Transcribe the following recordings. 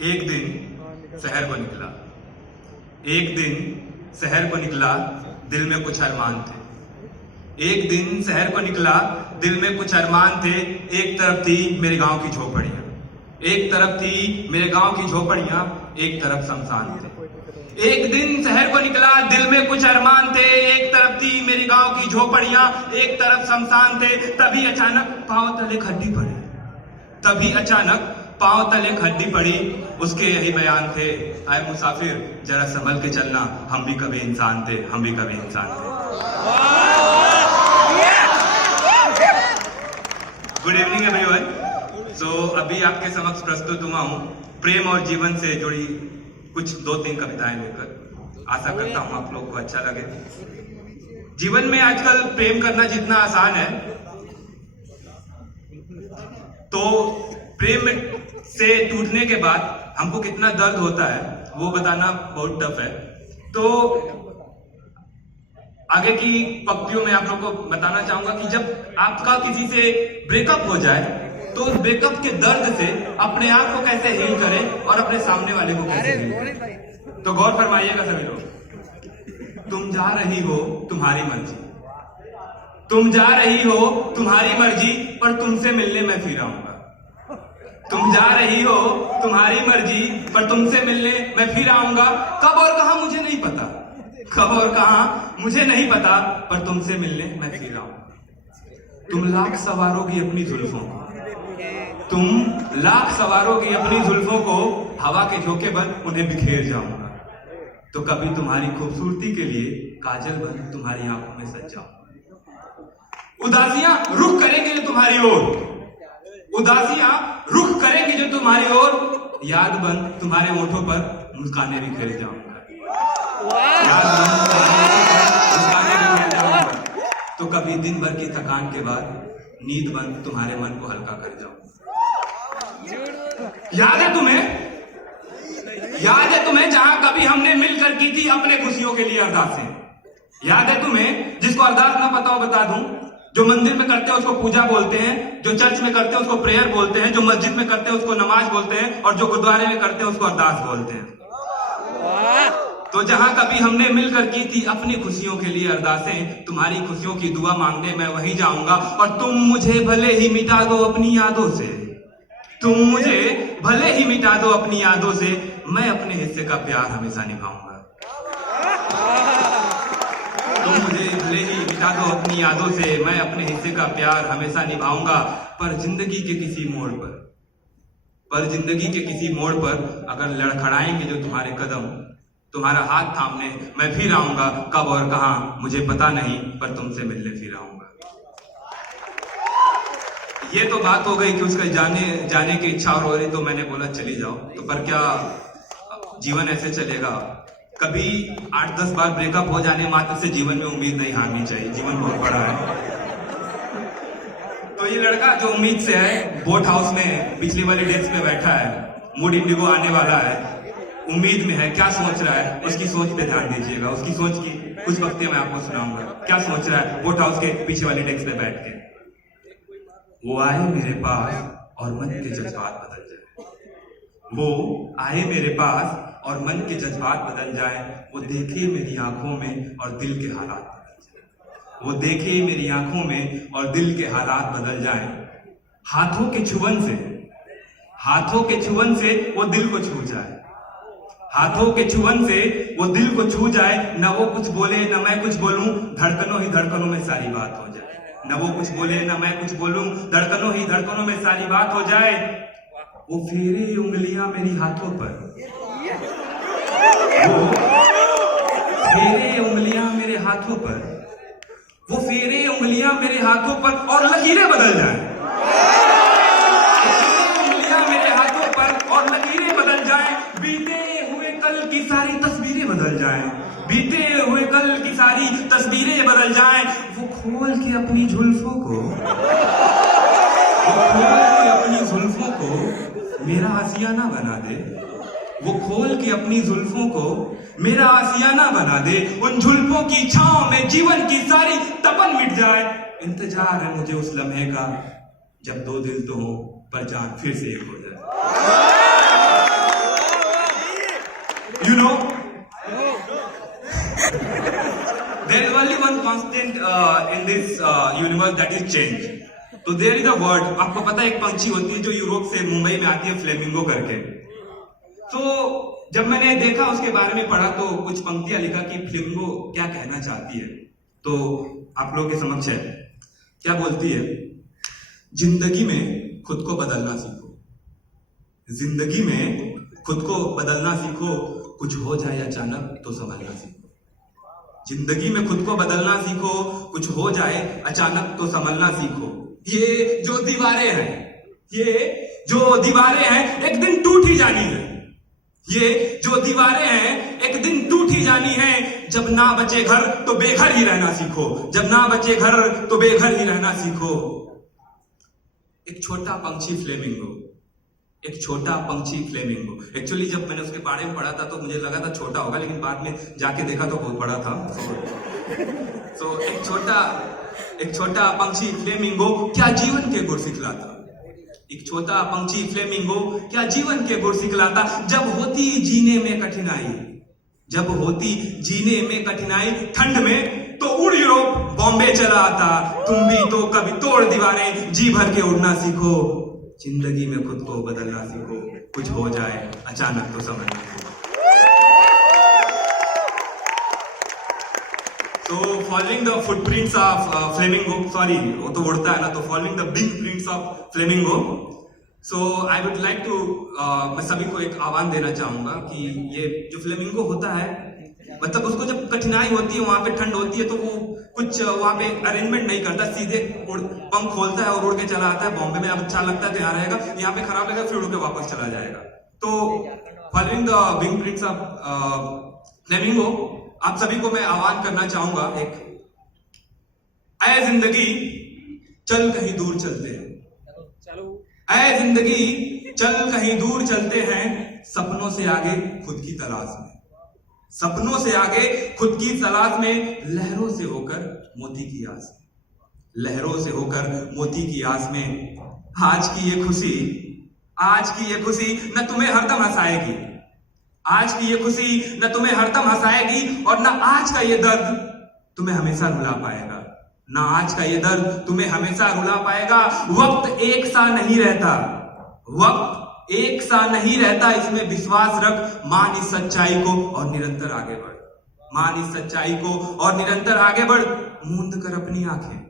एक दिन शहर को निकला, एक दिन शहर को निकला, दिल में कुछ अरमान थे। एक दिन शहर को निकला, दिल में कुछ अरमान थे। एक तरफ थी मेरे गांव की झोपड़ियां, एक तरफ थी मेरे गांव की झोपड़ियां, एक तरफ शमशान थे। एक दिन शहर को निकला, दिल में कुछ अरमान थे। एक तरफ थी मेरी गांव की झोपड़ियां, एक तरफ शमशान थे। तभी अचानक पांव तले खड्डी पड़ी, तभी अचानक पांव तले खड्डी पड़ी। उसके यही बयान थे, आए मुसाफिर जरा संभल के चलना, हम भी कभी इंसान थे, हम भी कभी इंसान थे। Good evening everyone. सो अभी आपके समक्ष प्रस्तुत हुआ हूं प्रेम और जीवन से जुड़ी कुछ 2-3 कविताएं लेकर। आशा करता हूं आप लोग को अच्छा लगे। जीवन में आजकल प्रेम करना जितना आसान है, तो प्रेम से टूटने के बाद हमको कितना दर्द होता है वो बताना बहुत टफ है। तो आगे की पंक्तियों में आप लोग को बताना चाहूंगा कि जब आपका किसी से ब्रेकअप हो जाए तो उस ब्रेकअप के दर्द से अपने आप को कैसे हील करें और अपने सामने वाले को कैसे हील करें। तो गौर फरमाइएगा सभी लोग। तुम जा रही हो तुम्हारी मर्जी, तुम जा रही हो तुम्हारी मर्जी, पर तुमसे मिलने मैं फिर आऊंगा। तुम जा रही हो तुम्हारी मर्जी, पर तुमसे मिलने मैं फिर आऊंगा। कब और कहां मुझे नहीं पता, कब और कहां मुझे नहीं पता, पर तुमसे मिलने मैं फिर आऊंगा। तुम लाख सवारोगी अपनी जुल्फों को, तुम लाख सवारोगी अपनी जुल्फों को, हवा के झोंके बन उन्हें बिखेर जाऊंगा। तो कभी तुम्हारी खूबसूरती के लिए काजल बन तुम्हारी आंखों में सज जाऊंगा। उदासियां रुख करेंगे जो तुम्हारी ओर, उदासियां रुख करेंगे जो तुम्हारी ओर, याद बन तुम्हारे होठों पर मुस्काने भी खेल जाऊंगा। याद बन मुस्काने भी खेल जाऊंगा। तो कभी दिन भर की थकान के बाद नींद बन तुम्हारे मन को हल्का कर जाऊंगा। याद है तुम्हें, याद है तुम्हें जहां कभी हमने मिलकर की थी अपने खुशियों के लिए अरदासें। याद है तुम्हें जिसको अरदास ना पता हो बता दूं, जो मंदिर में करते हैं उसको पूजा बोलते हैं, जो चर्च में करते हैं उसको प्रेयर बोलते हैं, जो मस्जिद में करते हैं उसको नमाज बोलते हैं, और जो गुरुद्वारे में करते हैं उसको अरदास बोलते हैं। तो जहां कभी हमने मिलकर की थी अपनी खुशियों के लिए अरदासें, तुम्हारी खुशियों की दुआ मांगने मैं वहीं जाऊंगा। और तुम मुझे भले ही मिटा दो अपनी यादों से, तुम मुझे भले ही मिटा दो अपनी यादों से, मैं अपने हिस्से का प्यार हमेशा निभाऊंगा। तुम मुझे भले ही मिटा दो अपनी यादों से, मैं अपने हिस्से का प्यार हमेशा निभाऊंगा। पर जिंदगी के किसी मोड़ पर, पर जिंदगी के किसी मोड़ पर अगर लड़खड़ाएंगे जो तुम्हारे कदम, तुम्हारा हाथ थामने मैं फिर आऊंगा। कब और कहां मुझे पता नहीं, पर तुमसे मिलने फिर आऊंगा। ये तो बात हो गई कि उसका जाने की इच्छा हो रही, तो मैंने बोला चली जाओ। तो पर क्या जीवन ऐसे चलेगा? कभी 8-10 बार ब्रेकअप हो जाने मात्र से जीवन में उम्मीद नहीं हारनी चाहिए। जीवन बहुत बड़ा है। तो ये लड़का जो उम्मीद से है, बोट हाउस में पिछली वाली डेस्क पे बैठा है, मूड इंडिगो आने वाला है, उम्मीद में है। क्या सोच रहा है उसकी सोच पे ध्यान दीजिएगा। उसकी सोच की कुछ वक्त मैं आपको सुनाऊंगा। क्या सोच रहा है बोट हाउस के पीछे वाली डेस्क पे बैठ के? वो आए मेरे पास और मन के जज्बात बदल जाए, वो आए मेरे पास और मन के जज्बात बदल जाए। वो देखे मेरी आंखों में और दिल के हालात बदल जाए, वो देखे मेरी आंखों में और दिल के हालात बदल जाए। हाथों के छुअन से, हाथों के छुअन से वो दिल को छू जाए, हाथों के छुअन से वो दिल को छू जाए। न वो कुछ बोले न मैं कुछ बोलूं, धड़कनों ही धड़कनों में सारी बात हो जाए। न वो कुछ बोले न मैं कुछ बोलूं, धड़कनों ही धड़कनों में सारी बात हो जाए। वो फेरे उंगलियां मेरी हाथों पर, वो फेरे उंगलियां मेरे हाथों पर, वो फेरे उंगलियां मेरे हाथों पर और लकीरें बदल जाएं। उंगलियां मेरे हाथों पर और लकीरें बदल जाएं। बीते हुए कल की सारी तस्वीरें बदल जाएं, बीते हुए कल की सारी तस्वीरें बदल जाएं। वो खोल के अपनी जुल्फों को, वो खोल के अपनी जुल्फों को मेरा आशियाना बना दे, वो खोल के अपनी जुल्फों को मेरा आशियाना बना दे। उन जुल्फों की छांव में जीवन की सारी तपन मिट जाए। इंतजार है मुझे उस लम्हे का जब दो दिल तो हो पर जान फिर से एक हो जाए। Because that is change. तो देयर इज अ वर्ड, आपको पता है एक पंछी होती है जो यूरोप से मुंबई में आती है, फ्लेमिंगो करके। तो जब मैंने देखा, उसके बारे में पढ़ा, तो कुछ पंक्तियां लिखा कि फ्लेमिंगो क्या कहना चाहती है। तो आप लोगों के समक्ष है, क्या बोलती है? जिंदगी में खुद को बदलना सीखो, जिंदगी में खुद को बदलना सीखो, कुछ हो जाए अचानक तो संभलना सीखो। जिंदगी में खुद को बदलना सीखो, कुछ हो जाए अचानक तो संभलना सीखो। ये जो दीवारें हैं, ये जो दीवारें हैं एक दिन टूट ही जानी है। ये जो दीवारें हैं एक दिन टूट ही जानी है। जब ना बचे घर तो बेघर ही रहना सीखो, जब ना बचे घर तो बेघर ही रहना सीखो। एक छोटा पंछी फ्लेमिंगो, एक छोटा पंछी फ्लेमिंगो। एक्चुअली जब मैंने उसके बारे में पढ़ा था तो मुझे लगा था छोटा होगा, लेकिन बाद में जाके देखा तो बहुत बड़ा था। तो एक छोटा पंछी फ्लेमिंगो क्या जीवन के गुर सिखलाता, एक छोटा पंछी फ्लेमिंगो क्या जीवन के गुर सिखलाता। जब होती जीने में कठिनाई, जब होती जीने में कठिनाई, ठंड में तो उड़ यूरोप बॉम्बे चला आता। तुम भी तो कभी तोड़ दीवारें, जी भर के उड़ना सीखो। जिंदगी में खुद को बदलना सीखो, कुछ हो जाए अचानक तो समझना सीखो। So following the footprints of flamingo, sorry वो तो उड़ता है ना, तो following the big prints of flamingo, so I would like to मैं सभी को एक आह्वान देना चाहूंगा कि ये जो फ्लेमिंगो होता है, मतलब उसको जब कठिनाई होती है, वहां पे ठंड होती है, तो वो कुछ वहां पे अरेंजमेंट नहीं करता, सीधे पंख खोलता है और उड़ के चला आता है। बॉम्बे में अब अच्छा लगता है तो यहाँ रहेगा, यहाँ पे खराब लगेगा फिर उड़ के वापस चला जाएगा। तो following the big prints of flamingo, आप सभी को मैं आह्वान करना चाहूंगा एक, ऐ जिंदगी चल कहीं दूर चलते हैं, ऐ जिंदगी चल कहीं दूर चलते हैं, सपनों से आगे खुद की तलाश में, सपनों से आगे खुद की तलाश में, लहरों से होकर मोती की आस में, लहरों से होकर मोती की आस में। आज की ये खुशी, आज की ये खुशी न तुम्हें हरदम हंसाएगी, आज की ये खुशी न तुम्हें हरदम हंसाएगी, और न आज का ये दर्द तुम्हें हमेशा रुला पाएगा, ना आज का ये दर्द तुम्हें हमेशा रुला पाएगा। वक्त एक सा नहीं रहता, वक्त एक सा नहीं रहता, इसमें विश्वास रख, मान इस सच्चाई को और निरंतर आगे बढ़, मान इस सच्चाई को और निरंतर आगे बढ़। मूंद कर अपनी आंखें,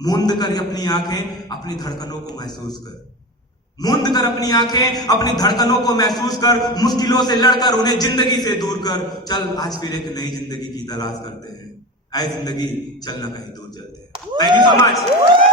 मूंद कर अपनी आंखें, अपनी धड़कनों को महसूस कर, मूंद कर अपनी आंखें, अपनी धड़कनों को महसूस कर, मुश्किलों से लड़कर उन्हें जिंदगी से दूर कर। चल आज फिर एक नई जिंदगी की तलाश करते हैं, ऐ जिंदगी चलना कहीं दूर चलते हैं। Thank you so much.